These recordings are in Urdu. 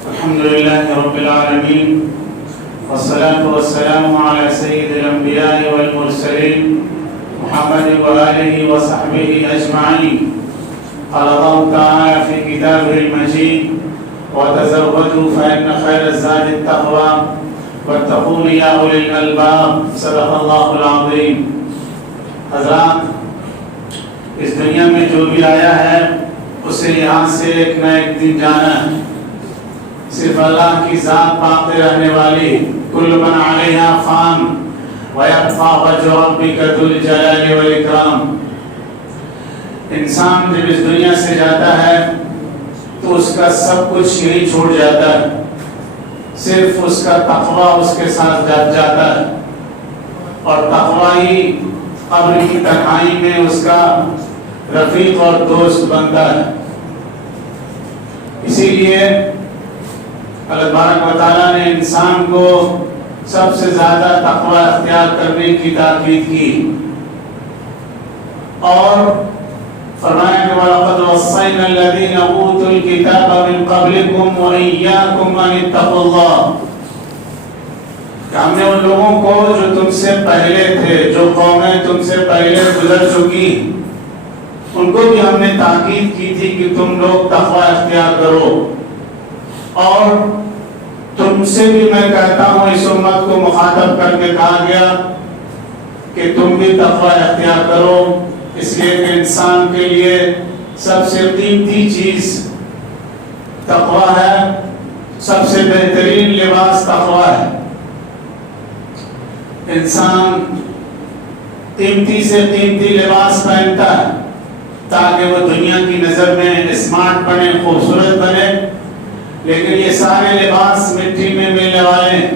الحمد لله رب العالمين والصلاة والسلام على سيد الأنبياء والمرسلين محمد وآله وصحبه أجمعين. قال الله تعالى في كتابه المجيد: وتزودوا فإن خير الزاد التقوى واتقون يا أولي الألباب. صدق الله العظيم. حضرات، اس دنیا میں جو بھی آیا ہے اسے یہاں سے ایک نہ ایک دن جانا ہے. صرف اللہ کی ذات باقی رہنے والی. کل من علیہا فان ویبقى وجہ ربک ذو الجلال والاکرام. انسان جب اس دنیا سے جاتا ہے تو اس کا سب کچھ یہی چھوڑ جاتا ہے، صرف اس کا تقوی اس کے ساتھ جاتا ہے، اور تقوی ہی قبر کی تنہائی میں اس کا رفیق اور دوست بنتا ہے. اسی لیے اللہ تبارک و تعالیٰ نے انسان کو سب سے زیادہ تقوی اختیار کرنے کی تاکید کی اور فرمایا کہ وَلَقَدْ وَصَّيْنَا الَّذِينَ أُوتُوا الْكِتَابَ مِنْ قَبْلِكُمْ وَإِيَّاكُمْ أَنِ اتَّقُوا اللَّهَ. کہ ہم نے ان لوگوں کو جو تم سے پہلے تھے، جو قومیں تم سے پہلے گزر چکی، ان کو بھی ہم نے تاکید کی تھی کہ تم لوگ تقوی اختیار کرو. اور تم سے بھی میں کہتا ہوں، اس امت کو مخاطب کر کے کہا گیا کہ تم بھی تقوی اختیار کرو، اس لیے کہ انسان کے لیے سب سے قیمتی چیز تقوی ہے، سب سے بہترین لباس تقوی ہے. انسان قیمتی سے قیمتی لباس پہنتا ہے تاکہ وہ دنیا کی نظر میں اسمارٹ بنے، خوبصورت بنے، لیکن یہ سارے لباس مٹی میں ملنے والے ہیں.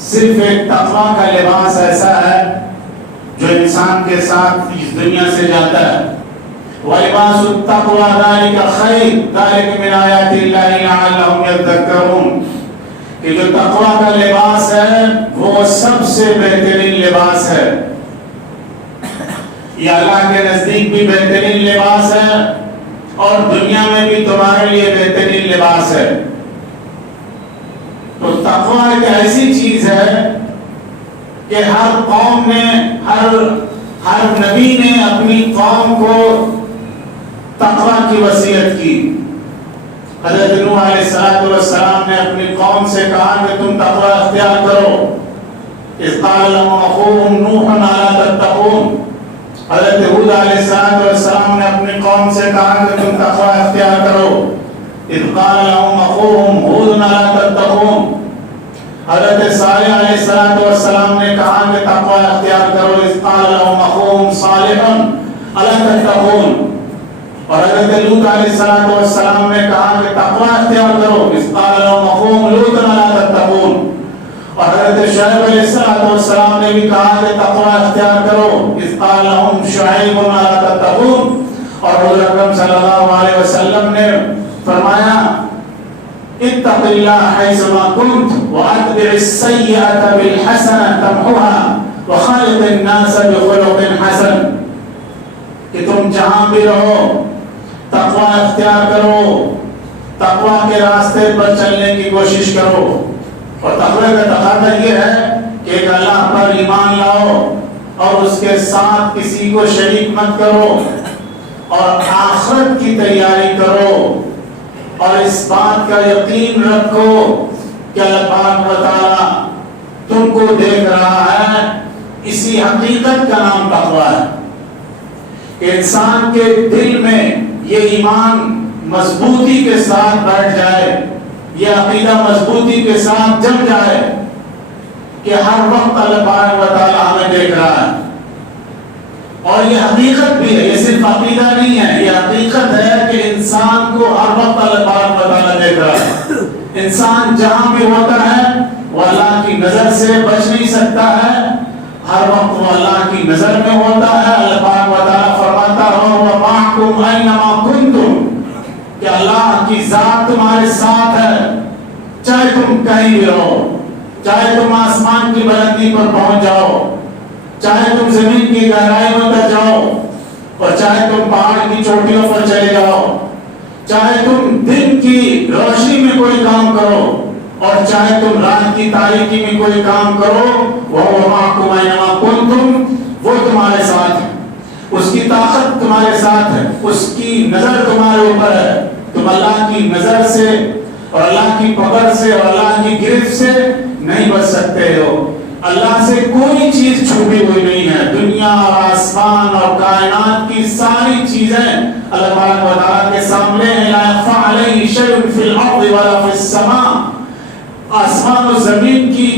صرف ایک تقوی کا لباس ایسا ہے جو انسان کے ساتھ اس دنیا سے جاتا ہے. وَلِبَاسُ التَّقْوَى ذَلِكَ خَيْرٌ ذَلِكَ مِنْ آيَاتِ اللَّهِ لَعَلَّهُمْ يَذَّكَّرُونَ. کہ جو تقوی کا لباس ہے وہ سب سے بہترین لباس ہے. یہ اللہ کے نزدیک بھی بہترین لباس ہے اور دنیا میں بھی تمہارے لیے بہترین لباس ہے. تو تقوی ایک ایسی چیز ہے کہ ہر قوم نے، ہر نبی نے اپنی قوم کو تقوی کی وصیت کی. حضرت نوح علیہ السلام نے اپنی قوم سے کہا کہ تم تقوی اختیار کرو. اذ قال لهم اخوهم نوح الا تتقون. حضرت ہود علیہ السلام نے اپنی قوم سے کہا کہ تم تقوی اختیار کرو. اذ قال لهم اخوهم هود الا تتقون. حضرت صالح علیہ السلام نے کہا کہ تقوی اختیار کرو. اذ قال لهم اخوهم صالح الا تتقون. اور حضرت لوط علیہ السلام نے کہا کہ تقوی اختیار کرو. اذ قال لهم اخوهم لوط الا تتقون. اور حضرت شعیب علیہ السلام نے بھی کہا کہ تقوی اختیار کرو. اذ قال لهم شعیب الا تتقون. اور حضور اکرم صلی اللہ علیہ وسلم نے فرمایا اتق اللہ حیثما کنت واتبع السیئۃ بالحسنہ تمحوها وخالق الناس بخلق حسن. کہ تم جہاں بھی رہو تقوی اختیار کرو، تقوی کے راستے پر چلنے کی کوشش کرو. اور تقوی کا تقاضا یہ ہے کہ ایک اللہ پر ایمان لاؤ اور اس کے ساتھ کسی کو شریک مت کرو، اور آخرت کی تیاری کرو، اور اس بات کا یقین رکھو کہ اللہ پاک و تعالی تم کو دیکھ رہا ہے. اسی حقیقت کا نام تقوی ہے کہ انسان کے دل میں یہ ایمان مضبوطی کے ساتھ بیٹھ جائے، یہ عقیدہ مضبوطی کے ساتھ جم جائے کہ ہر وقت اللہ پاک و تعالی ہمیں دیکھ رہا ہے. اور یہ حقیقت بھی ہے، یہ صرف عقیدہ نہیں ہے، یہ حقیقت ہے کہ انسان کو ہر وقت اللہ پاک و تعالی دیکھ رہا ہے. انسان جہاں بھی ہوتا ہے وہ اللہ کی نظر سے بچ نہیں سکتا ہے، ہر وقت وہ اللہ کی نظر میں ہوتا ہے. اللہ پاک و تعالی فرماتا ہے وَمَعَكُمْ أَيْنَمَا كُنْتُمْ، کہ اللہ کی ذات تمہارے ساتھ ہے چاہے تم کہیں بھی رہو، چاہے تم آسمان کی بلندی پر پہنچ جاؤ، چاہے تم زمین کی گہرائی میں اتر جاؤ، اور چاہے تم پہاڑ کی چوٹیوں پر چلے جاؤ، چاہے تم دن کی روشنی میں کوئی چاہے تم رات کی تاریکی میں کوئی کام کرو وَهُوَ مَعَكُمْ أَيْنَمَا كُنتُمْ، وہ تمہارے ساتھ ہے، اس کی طاقت تمہارے ساتھ ہے، اس کی نظر تمہارے اوپر ہے، تم اللہ کی نظر سے اور اللہ کی پکڑ سے اور اللہ کی گرفت سے نہیں بچ سکتے ہو۔ اللہ سے کوئی چیز چھپی ہوئی نہیں ہے، دنیا اور آسمان اور کائنات کی ساری چیزیں اللہ تبارک و تعالیٰ کے سامنے ہیں۔ لا يخفى عليه شيء في الارض ولا في السماء، آسمان و زمین کی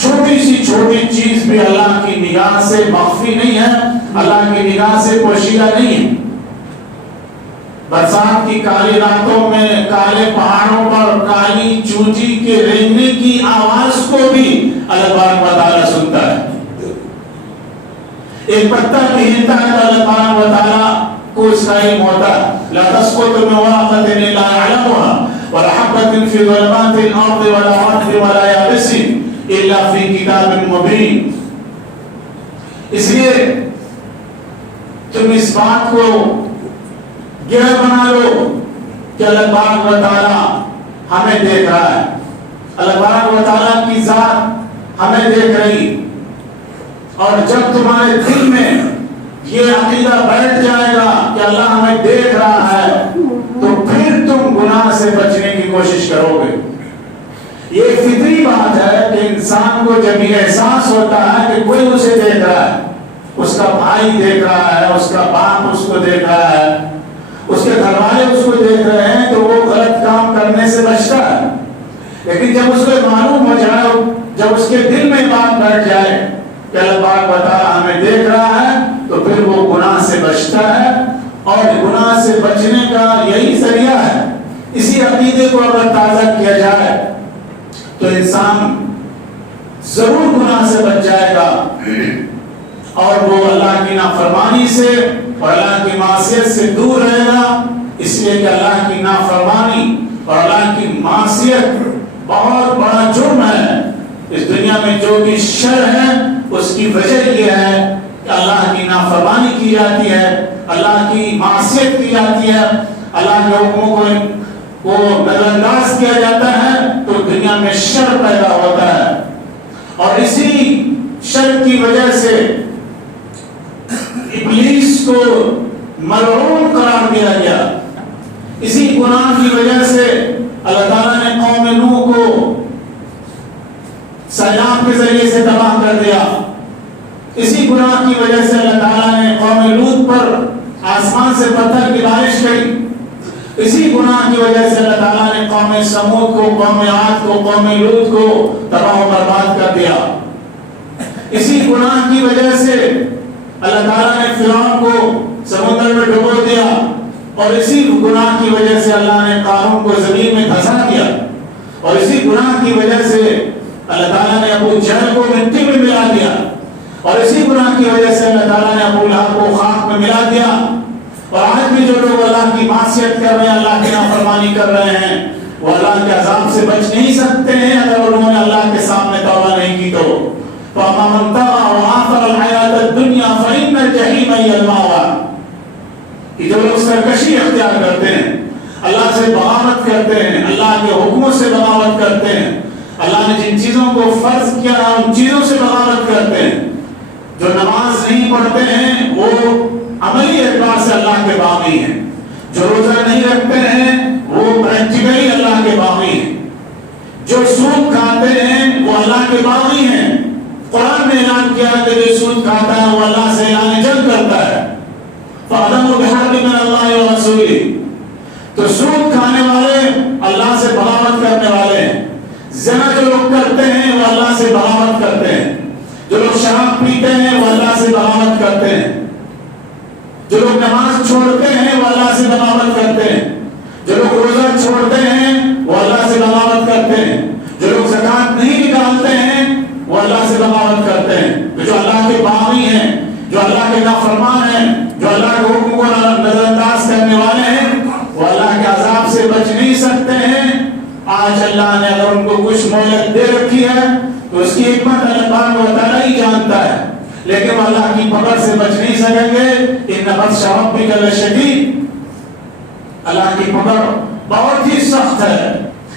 چھوٹی سی چھوٹی چیز بھی اللہ کی نگاہ سے مخفی نہیں ہے، اللہ کی نگاہ سے پوشیدہ نہیں ہے۔ برسات کی کالی راتوں میں کالے پہاڑوں پر کالی چونٹی کے رینگنے کی آواز کو بھی اللہ تبارک و تعالیٰ سنتا ہے۔ ایک پتا بھی ہلتا ہے تو اللہ تبارک و تعالیٰ کو اس کا علم ہوتا ہے۔ لا تسقط من ورقة إلا يعلمها ولا حبة في ظلمات الأرض ولا رطب ولا يابس إلا في كتاب مبين۔ اس لیے تم اس بات کو گرہ بنا لو کہ اللہ تبارک و تعالیٰ ہمیں دیکھ رہا ہے، اللہ تبارک و تعالیٰ کی ذات ہمیں دیکھ رہی، اور جب تمہارے دل میں یہ عقیدہ بیٹھ جائے گا کہ اللہ ہمیں دیکھ رہا ہے تو پھر تم گناہ سے بچنے کی کوشش کرو گے۔ یہ فطری بات ہے کہ انسان کو جب یہ احساس ہوتا ہے کہ کوئی اسے دیکھ رہا ہے، اس کا بھائی دیکھ رہا ہے، اس کا باپ اس کو دیکھ رہا ہے، اس کے گھر والے اس کو دیکھ رہے ہیں، تو وہ غلط کام کرنے سے بچتا ہے۔ لیکن جب اس کو معلوم ہو جائے، جب اس کے دل میں بات بیٹھ جائے کہ اللہ پاک بتا ہمیں دیکھ رہا ہے، تو پھر وہ گناہ سے بچتا ہے، اور گناہ سے بچنے کا یہی ذریعہ ہے۔ اسی عقیدے کو اگر تازہ کیا جائے تو انسان ضرور گناہ سے بچ جائے گا، اور وہ اللہ کی نافرمانی سے اور اللہ کی معصیت سے دور رہے گا، اس لیے کہ اللہ کی نافرمانی اور اللہ کی معصیت بہت بڑا جرم ہے۔ اس دنیا میں جو بھی شر ہے اس کی وجہ یہ ہے کہ اللہ کی نافرمانی کی جاتی ہے، اللہ کی معصیت کی جاتی ہے، اللہ کے حکموں کو نظر انداز کیا جاتا ہے، تو دنیا میں شر پیدا ہوتا ہے، اور اسی شر کی وجہ سے ابلیس کو ملعون قرار دیا گیا۔ اسی گناہ کی وجہ سے اللہ تعالیٰ نے قوم نوح کو سیلاب کے ذریعے سے تباہ کر دیا۔ اسی گناہ کی وجہ سے اللہ تعالیٰ نے قوم لوط پر آسمان سے پتھر کی بارش کی۔ اسی گناہ کی وجہ سے اللہ تعالیٰ نے قوم سمود کو، قوم عاد کو، قوم لوط کو تباہ و برباد کر دیا۔ اسی گناہ کی وجہ سے اللہ تعالیٰ نے فرعون کو سمندر میں ڈبو دیا، اور اسی گناہ کی وجہ سے اللہ نے قارون کو زمین میں دھسا دیا، اور اسی گناہ کی وجہ سے اللہ تعالیٰ نے ابو جہل کو مٹی میں ملا دیا، اور اسی گناہ کی وجہ سے اللہ تعالیٰ نے ابو لہب کو خاک میں ملا دیا۔ اور آج بھی جو لوگ اللہ کی معصیت کر رہے ہیں، اللہ کی نافرمانی کر رہے ہیں، وہ اللہ کے عذاب سے بچ نہیں سکتے ہیں اگر انہوں نے اللہ کے سامنے توبہ نہیں کی تو۔ فَأَمَّا مَنْ طَغَىٰ وَآثَرَ الْحَيَاةَ الدُّنْيَا فَإِنَّ الْجَحِيمَ هِيَ الْمَأْوَىٰ۔ کہ جو لوگ سرکشی اختیار کرتے ہیں، اللہ سے بغاوت کرتے ہیں، اللہ کے حکموں سے بغاوت کرتے ہیں، اللہ نے جن چیزوں کو فرض کیا ان چیزوں سے بغاوت کرتے ہیں، جو نماز نہیں پڑھتے ہیں وہ عملی اعتبار سے اللہ کے باغی ہیں، جو روزہ نہیں رکھتے ہیں وہ پریکٹیکلی اللہ کے باغی ہیں، جو سود کھاتے ہیں وہ اللہ کے باغی ہیں۔ قرآن نے اعلان کیا کہ جو سود کھاتا ہے وہ اللہ سے اعلان جنگ کرتا ہے۔ فَأَذَنُوا بِحَرْبٍ مِّنَ اللَّهِ وَرَسُولِهِ، تو سود کھانے والے اللہ سے بغاوت کرنے والے ہیں۔ زنا جو لوگ کرتے ہیں وہ اللہ سے بغاوت کرتے ہیں، جو لوگ شراب پیتے ہیں وہ اللہ سے بغاوت کرتے ہیں، جو لوگ نماز چھوڑتے ہیں وہ اللہ سے بغاوت کرتے ہیں، جو لوگ روزہ چھوڑتے ہیں وہ اللہ سے بغاوت کرتے ہیں، جو لوگ زکوٰۃ نہیں نکالتے ہیں وہ اللہ سے بغاوت کرتے ہیں۔ تو جو اللہ کے باغی ہیں، جو اللہ کے نافرمان ہیں، جو اللہ کے حکم کو نظر انداز کرنے والے ہیں، وہ اللہ کے عذاب سے بچ نہیں سکتے ہیں۔ آج اللہ نے اگر ان کو کچھ مہلت دے رکھی ہے تو اس کی حکمت اللہ تعالیٰ ہی جانتا ہے، لیکن وہ اللہ کی پکڑ سے بچ نہیں سکیں گے۔ ان بطش ربک لشدید، اللہ کی پکڑ بہت ہی سخت ہے۔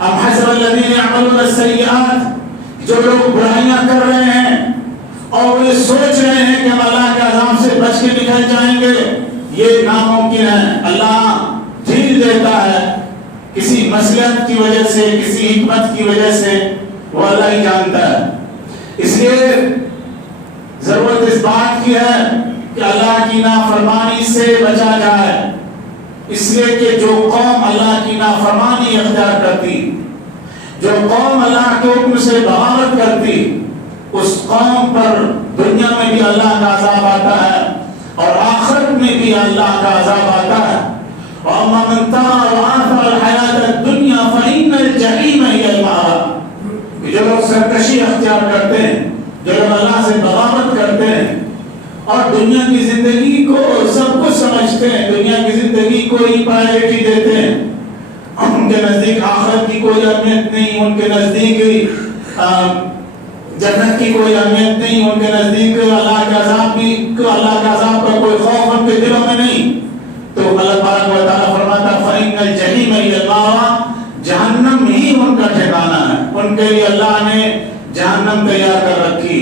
ام حسب الذین یعملون السیئات، جو لوگ برائیاں کر رہے ہیں اور وہ سوچ رہے ہیں کہ ہم اللہ کے عذاب سے بچ کے نکل جائیں گے، یہ ناممکن ہے۔ اللہ ڈھیل دیتا ہے کسی مصلحت کی وجہ سے، کسی حکمت کی وجہ سے، وہ اللہ ہی جانتا ہے۔ اس لیے ضرورت اس بات کی ہے کہ اللہ کی نافرمانی سے بچا جائے، اس لیے کہ جو قوم اللہ کی نافرمانی اختیار کرتی، جو قوم اللہ کے حکم سے بغاوت کرتی، اس قوم پر دنیا میں بھی اللہ کا عذاب آتا ہے اور آخرت میں بھی اللہ کا عذاب آتا ہے۔ وَأَمَّا مَنْ طَغَىٰ وَآثَرَ الْحَيَاةَ الدُّنْيَا فَإِنَّ الْجَحِيمَ هِيَ الْمَأْوَىٰ۔ جو لوگ سرکشی اختیار کرتے ہیں، جو لوگ اللہ سے بغاوت کرتے ہیں اور دنیا کی زندگی کو سب کچھ سمجھتے ہیں، دنیا کی زندگی کو ہی پرائیورٹی دیتے ہیں، ان کے نزدیک آخرت کی کوئی اہمیت نہیں، ان کے نزدیک جنت کی کوئی اہمیت نہیں، ان کے نزدیک اللہ کا عذاب کا کوئی خوف ان کے دلوں میں نہیں، تو اللہ تبارک و تعالیٰ فرماتا فَإِنَّ الْجَحِيمَ هِيَ الْمَأْوَىٰ، جہنم ہی ان کا ٹھکانہ ہے، ان کے لیے اللہ نے جہنم تیار کر رکھی۔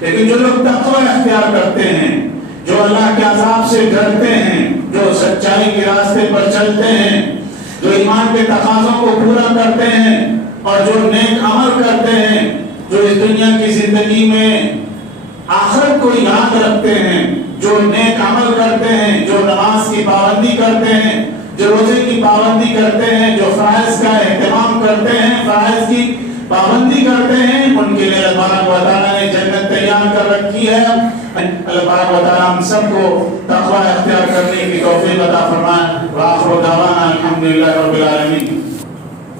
لیکن جو لوگ تقوی اختیار کرتے ہیں، جو اللہ کے عذاب سے ڈرتے ہیں، جو سچائی کے راستے پر چلتے ہیں، جو ایمان کے تقاضوں کو پورا کرتے ہیں اور جو نیک عمل کرتے ہیں، جو اس دنیا کی زندگی میں آخرت کو یاد رکھتے ہیں، جو نیک عمل کرتے ہیں، جو نماز کی پابندی کرتے ہیں، جو روزے کی پابندی کرتے ہیں، جو فرائض کا اہتمام کرتے ہیں، فرائض کی پابندی کرتے ہیں، ان کے لیے اللہ تبارک و تعالیٰ نے جنت تیار کر رکھی ہے۔ اللہ تبارک و تعالیٰ ہم سب کو تقوی اختیار کرنے کی توفیق عطا فرمائے۔ وآخر دعوانا الحمدللہ رب العالمین۔